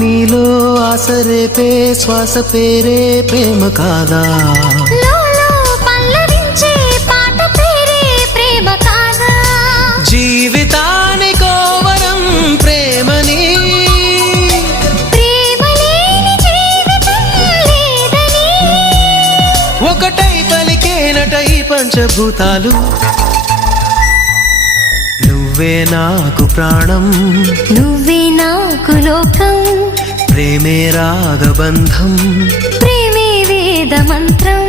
నీలో ఆశ రేపే శ్వాస పేరే ప్రేమ కాదా? పల్లవించే పాట పేరే ప్రేమ కాదా? జీవితానికో వరం ప్రేమని, ప్రేమ లేని జీవితం లేదని, ఒకటై పలికేనటై పంచభూతాలు. నువ్వే నాకు ప్రాణం, నువ్వే నాకు లోకం, ప్రేమే రాగబంధం, ప్రేమే వేద మంత్రం.